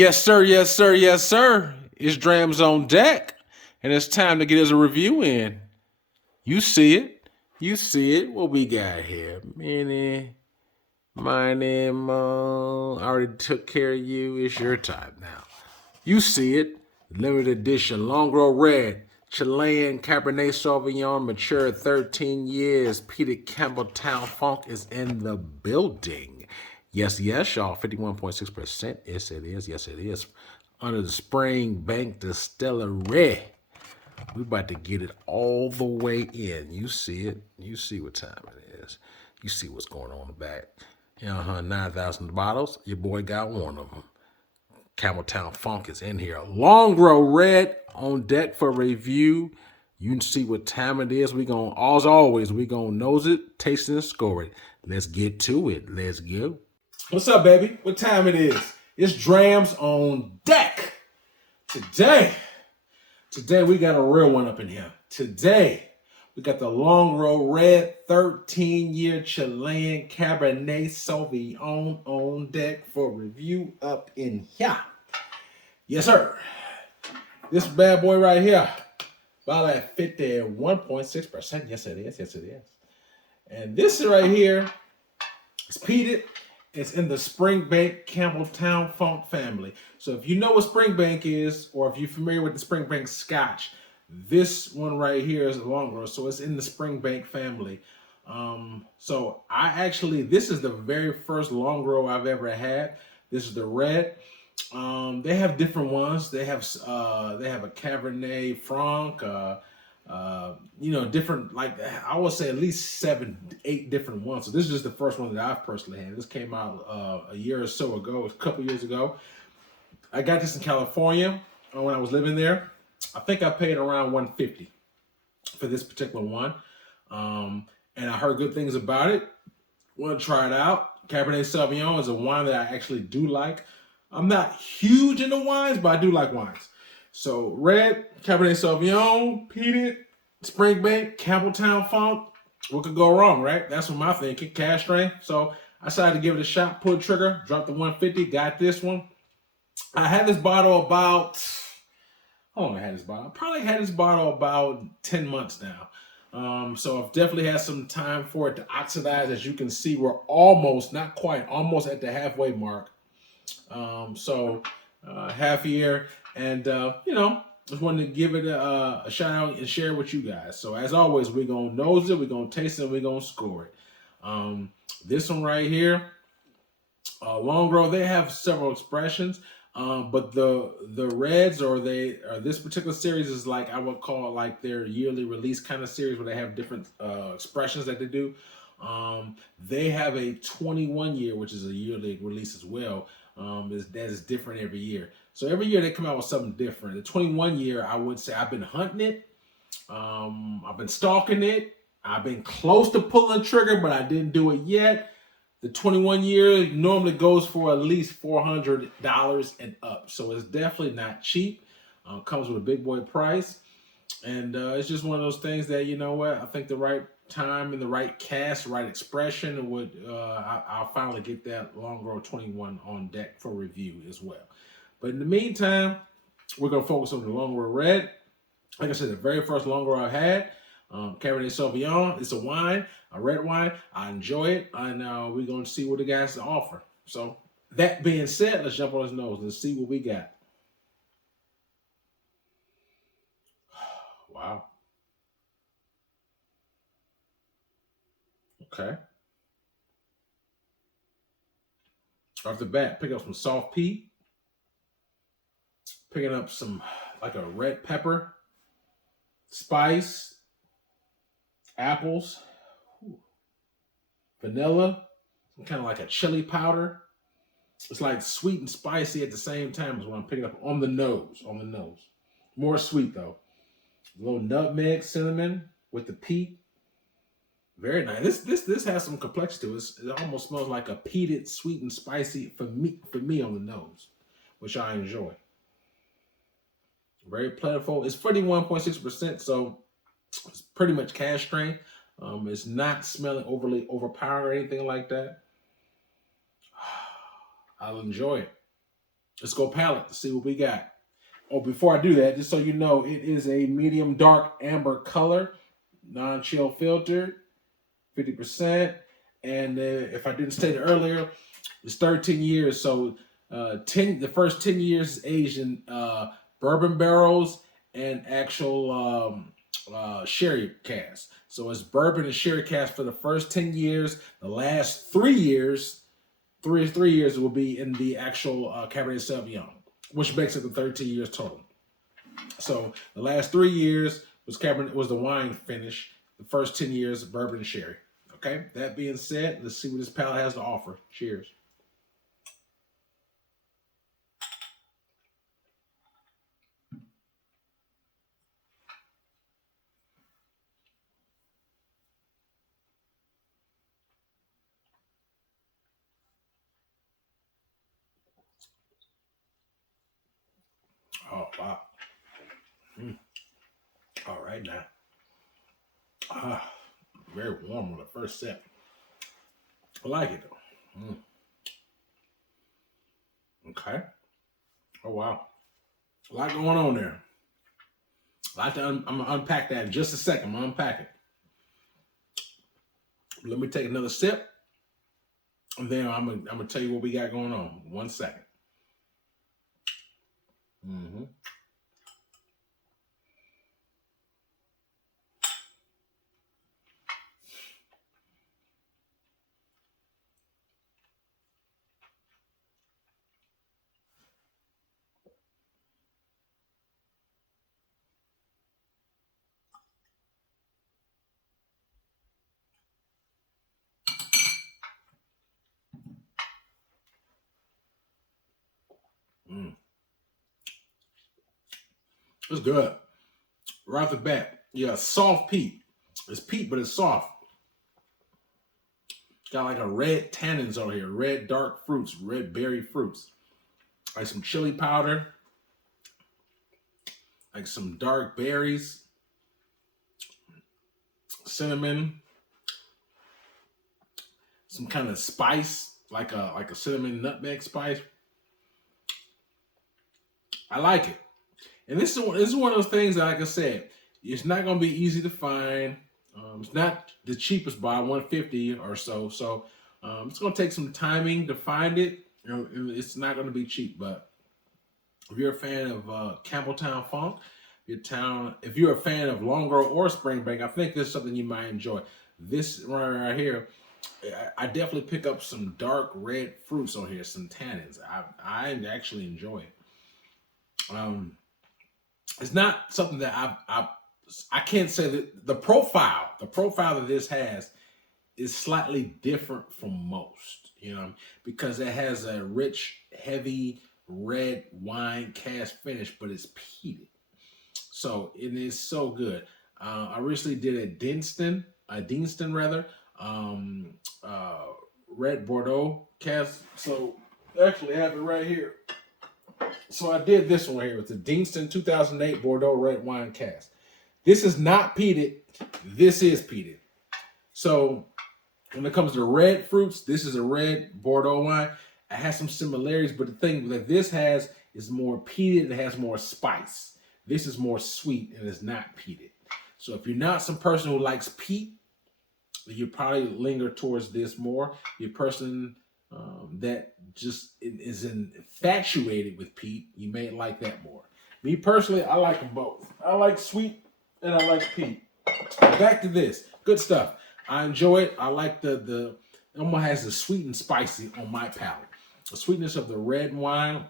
Yes, sir. Yes, sir. Yes, sir. It's Drams on deck, and it's time to get us a review in. You see it. You see it. What we got here? Minnie, my name, I already took care of you. It's your time now. You see it. Limited edition Longrow Red, Chilean Cabernet Sauvignon, mature 13 years. Peated Campbelltown Funk is in the building. Yes, yes, y'all. 51.6%. Yes, it is. Yes, it is. Under the Springbank Distillery. We about to get it all the way in. You see it. You see what time it is. You see what's going on in the back. 9,000 bottles. Your boy got one of them. Campbelltown Funk is in here. Longrow Red on deck for review. You can see what time it is. As always, we gonna nose it, taste it, and score it. Let's get to it. Let's go. What's up, baby? What time it is? It's Drams on deck. Today we got a real one up in here. Today we got the Longrow Red 13-year Chilean Cabernet Sauvignon on deck for review up in here. Yes, sir. This bad boy right here, about at 51.6%. Yes, it is. Yes, it is. And this right here is peated. It's in the Springbank Campbelltown Funk family. So if you know what Springbank is, or if you're familiar with the Springbank Scotch, this one right here is a Longrow. So it's in the Springbank family. This is the very first Longrow I've ever had. This is the red. They have different ones. They have a Cabernet Franc, different, like I would say at least 7, 8 different ones. So this is just the first one that I've personally had. This came out a year or so ago, a couple years ago. I got this in California when I was living there. I think I paid around $150 for this particular one. And I heard good things about it. Want to try it out. Cabernet Sauvignon is a wine that I actually do like. I'm not huge into wines, but I do like wines. So red, Cabernet Sauvignon, peated, Springbank, Campbelltown Funk. What could go wrong, right? That's what my thinking. Cash strength. So I decided to give it a shot, pull the trigger, dropped the 150, got this one. I had this bottle about, how long I had this bottle? I probably had this bottle about 10 months now. So I've definitely had some time for it to oxidize. As you can see, we're almost, not quite, almost at the halfway mark. Half a year, and just wanted to give it a shout out and share with you guys. So as always, we're gonna nose it, we're gonna taste it, we're gonna score it. This one right here, Longrow, they have several expressions, but the reds or this particular series is like, I would call it like their yearly release kind of series where they have different expressions that they do. They have a 21 year, which is a yearly release as well. That is different every year. So every year they come out with something different. The 21 year, I would say I've been hunting it. I've been stalking it. I've been close to pulling the trigger, but I didn't do it yet. The 21 year normally goes for at least $400 and up. So it's definitely not cheap. Comes with a big boy price. And it's just one of those things that, you know what, I think the right time and the right cast, right expression would, I'll finally get that Longrow 21 on deck for review as well. But in the meantime, we're going to focus on the Longrow Red. Like I said, the very first Longrow I had, Cabernet Sauvignon. It's a wine, a red wine. I enjoy it, and we're going to see what the guys offer. So that being said, let's jump on his nose. Let's see what we got. Wow. Okay. Off the bat, pick up some soft peat. Picking up some, like a red pepper, spice, apples, vanilla, kind of like a chili powder. It's like sweet and spicy at the same time is what I'm picking up on the nose. More sweet though. A little nutmeg, cinnamon with the peat. Very nice. This has some complexity to it. It almost smells like a peated, sweet and spicy for me on the nose, which I enjoy. Very plentiful. It's 41.6%, so it's pretty much cash strength. It's not smelling overly overpowering or anything like that. I'll enjoy it. Let's go palate to see what we got. Oh, before I do that, just so you know, it is a medium dark amber color, non-chill filtered, 50%. And if I didn't state it earlier, it's 13 years. So the first 10 years is aged in bourbon barrels and actual sherry casks. So it's bourbon and sherry casks for the first 10 years. The last 3 years, three years will be in the actual Cabernet Sauvignon, which makes it the 13 years total. So the last 3 years was Cabernet, was the wine finish. The first 10 years, bourbon and sherry. Okay, that being said, let's see what this palate has to offer. Cheers. Oh, wow. Mm. All right, now. Ah, very warm on the first sip. I like it, though. Okay. Oh, wow. A lot going on there. I'm going to unpack that in just a second. I'm going to unpack it. Let me take another sip, and then I'm gonna tell you what we got going on. 1 second. Mm-hmm. Mm. It's good. Right off the bat. Yeah, soft peat. It's peat, but it's soft. Got like a red tannins on here, red dark fruits, red berry fruits. Like some chili powder, like some dark berries, cinnamon, some kind of spice, like a cinnamon nutmeg spice. I like it. And this is one of those things that, like I said, it's not going to be easy to find. It's not the cheapest by 150 or so. So it's going to take some timing to find it. You know, it's not going to be cheap. But if you're a fan of Campbelltown Funk, if you're a fan of Longrow or Springbank, I think this is something you might enjoy. This right here, I definitely pick up some dark red fruits on here, some tannins. I actually enjoy it. It's not something that I can't say that the profile that this has is slightly different from most, because it has a rich, heavy red wine cask finish, but it's peated. So it is so good. I recently did a Deanston rather, red Bordeaux cask. So actually I have it right here. So I did this one here with the Deanston 2008 Bordeaux red wine cask. This is not peated. This is peated. So when it comes to red fruits, this is a red Bordeaux wine. It has some similarities, but the thing that this has is more peated. It has more spice. This is more sweet and it's not peated. So if you're not some person who likes peat, you probably linger towards this more. You're a person that just is infatuated with peat, you may like that more. Me personally, I like them both. I like sweet and I like peat. Back to this. Good stuff. I enjoy it. I like the it almost has the sweet and spicy on my palate. The sweetness of the red wine,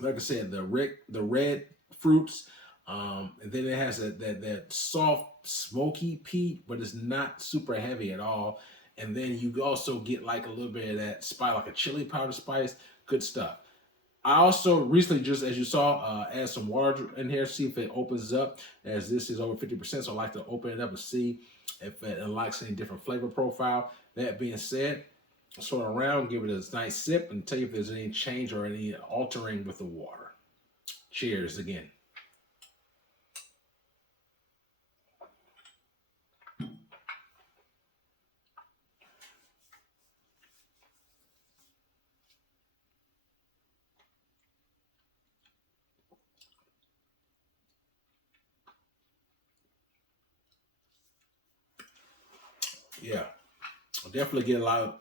like I said, the red fruits, and then it has that soft, smoky peat, but it's not super heavy at all. And then you also get like a little bit of that spice, like a chili powder spice. Good stuff. I also recently, just as you saw, add some water in here, see if it opens up, as this is over 50%. So I like to open it up and see if it unlocks any different flavor profile. That being said, sort around, give it a nice sip, and tell you if there's any change or any altering with the water. Cheers again. Yeah, I definitely get a lot of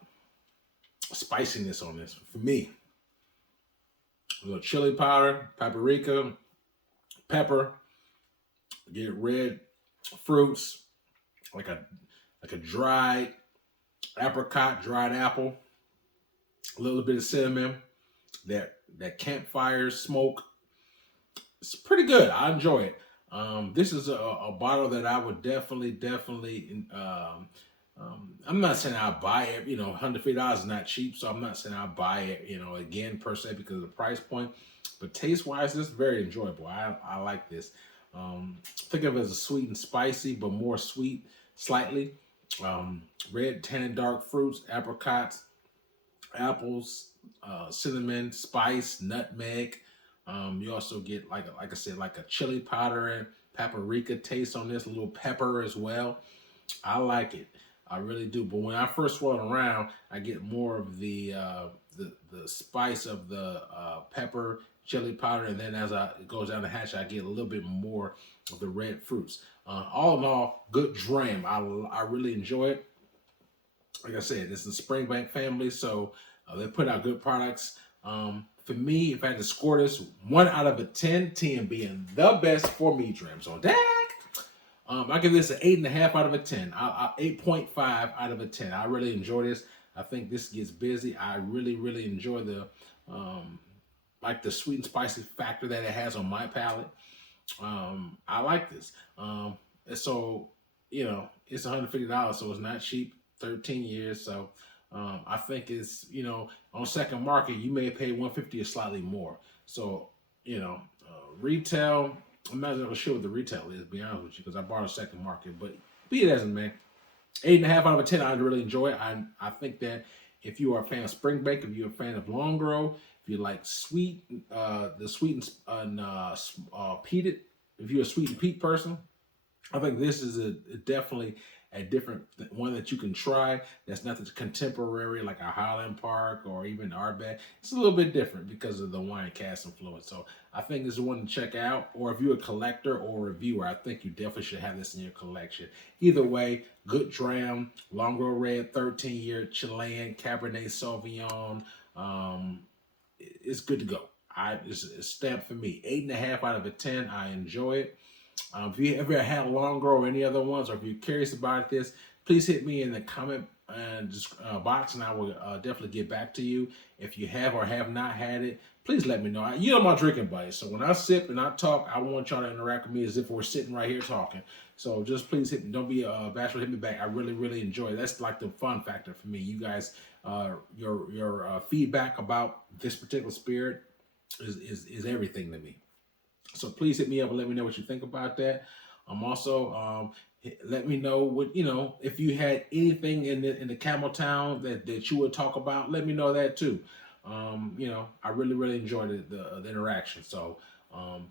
spiciness on this. For me, a little chili powder, paprika, pepper, get red fruits, like a dried apricot, dried apple, a little bit of cinnamon, that campfire smoke. It's pretty good. I enjoy it. This is a bottle that I would definitely. I'm not saying I'll buy it. You know, $150 is not cheap, so I'm not saying I'll buy it. You know, again per se because of the price point. But taste wise, this is very enjoyable. I like this. Think of it as a sweet and spicy, but more sweet slightly. Red, tannin, dark fruits, apricots, apples, cinnamon, spice, nutmeg. You also get like I said, like a chili powder and paprika taste on this, a little pepper as well. I like it. I really do. But when I first swirl it around, I get more of the spice of the pepper, chili powder, and then as it goes down the hatch, I get a little bit more of the red fruits. All in all, good dram. I really enjoy it. Like I said, it's the Springbank family, so they put out good products. For me, if I had to score this 1 out of a 10, 10 being the best for me, Drams on deck. I give this an 8.5 out of a 10. 8.5 out of a 10. I really enjoy this. I think this gets busy. I really enjoy the like the sweet and spicy factor that it has on my palate. I like this. So you know, it's $150, so it's not cheap. 13 years, so I think it's, you know, on second market you may pay $150 or slightly more. So you know, retail. I'm not even sure what the retail is, to be honest with you, because I bought a second market. But be it as it may, 8.5 out of a 10. I really enjoy it. I think that if you are a fan of Springbank, if you're a fan of Longrow, if you like sweet, the sweet and peated, if you're a sweet and peat person, I think this is definitely a different one that you can try. That's not the contemporary like a Highland Park or even Ardbeg. It's a little bit different because of the wine cask influence. So I think this is one to check out. Or if you're a collector or a reviewer, I think you definitely should have this in your collection. Either way, good dram, Longrow Red, 13-year Chilean Cabernet Sauvignon. It's good to go. It's stamped for me. 8.5 out of a 10. I enjoy it. If you ever had Longrow or any other ones, or if you're curious about this, please hit me in the comment box, and I will definitely get back to you. If you have or have not had it, please let me know. You know my drinking buddy, so when I sip and I talk, I want y'all to interact with me as if we're sitting right here talking. So just please hit me. Don't be bashful. Hit me back. I really enjoy it. That's like the fun factor for me. You guys, your feedback about this particular spirit is everything to me. So please hit me up and let me know what you think about that. Also let me know what, you know, if you had anything in the Camel Town that you would talk about. Let me know that too. You know, I really enjoyed the interaction. So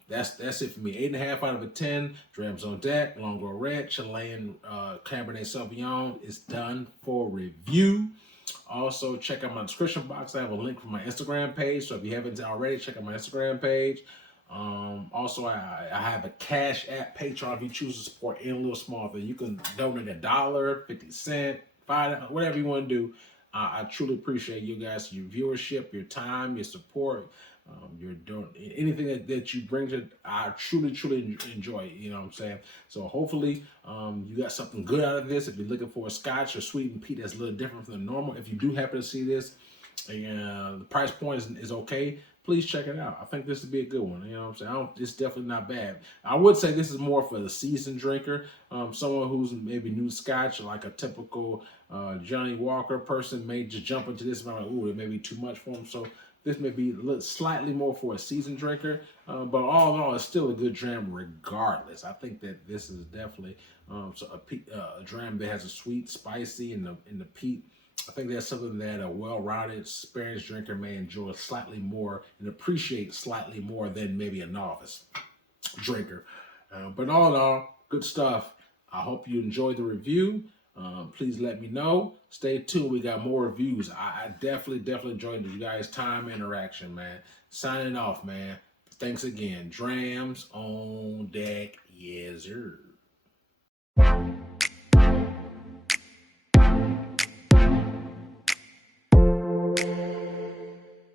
that's it for me. 8.5 out of a 10. Drams on deck. Longrow Red, Chilean Cabernet Sauvignon is done for review. Also, check out my description box. I have a link for my Instagram page. So if you haven't already, check out my Instagram page. Also, I have a Cash App, Patreon. If you choose to support any little small thing, you can donate $1, 50 cents, $5, whatever you want to do. I truly appreciate you guys, your viewership, your time, your support, your anything that you bring to. I truly enjoy it. You know what I'm saying? So hopefully, you got something good out of this. If you're looking for a Scotch or sweet and peat that's a little different from the normal, if you do happen to see this, and the price point is okay, please check it out. I think this would be a good one. You know what I'm saying? It's definitely not bad. I would say this is more for the seasoned drinker, someone who's maybe new to Scotch, or like a typical Johnny Walker person may just jump into this and be like, ooh, it may be too much for them. So this may be slightly more for a seasoned drinker, but all in all, it's still a good dram regardless. I think that this is definitely a dram that has a sweet, spicy, and the peat. I think that's something that a well-rounded, experienced drinker may enjoy slightly more and appreciate slightly more than maybe a novice drinker. But all in all, good stuff. I hope you enjoyed the review. Please let me know. Stay tuned. We got more reviews. I definitely enjoyed you guys' time interaction, man. Signing off, man. Thanks again. Drams on deck. Yes, sir.